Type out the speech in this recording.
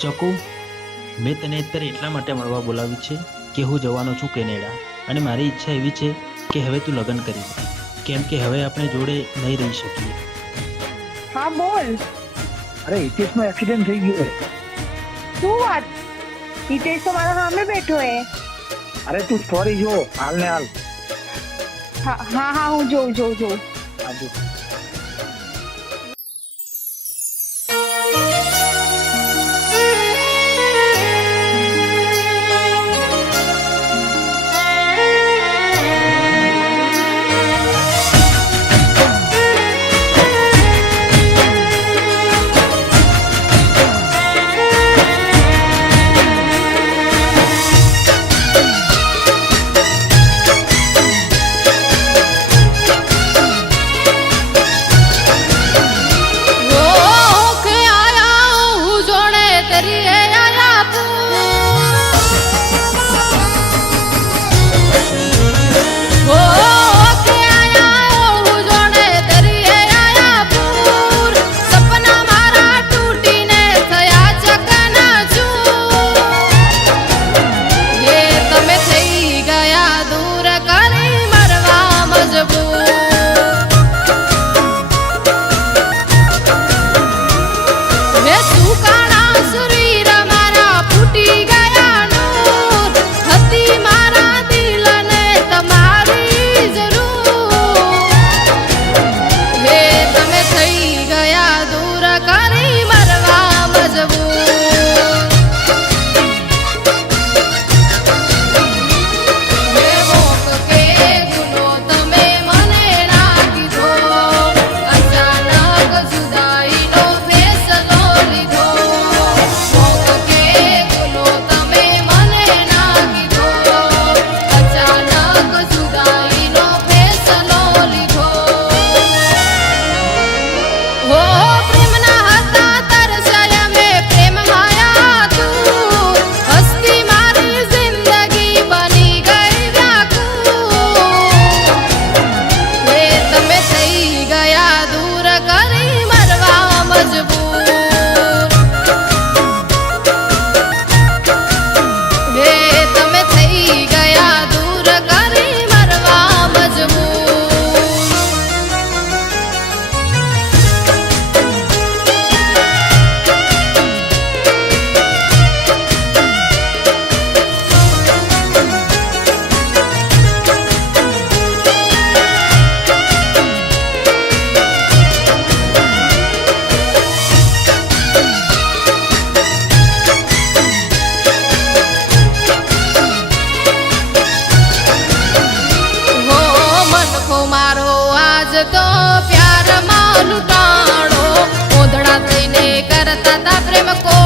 ચકુ, મેં તને અત્યારે એટલા માટે મળવા બોલાવી છે કે હું જવાનો છું કેનેડા અને મારી ઈચ્છા એવી છે કે હવે તું લગ્ન કરી લે, કેમ કે હવે આપણે જોડે નહીં રહી શકીએ. હા બોલ. અરે હિતેશનો એક્સિડન્ટ થઈ ગયો. શું વાત? હિતેશ તો મારા સામે બેઠો હે. અરે તું સ્ટોરી જો હાલ ને હાલ. હા હું જોઉં. આજે તો પ્યાર માં લૂંટાણો ઓધડા થઈને કરતા તા પ્રેમ કો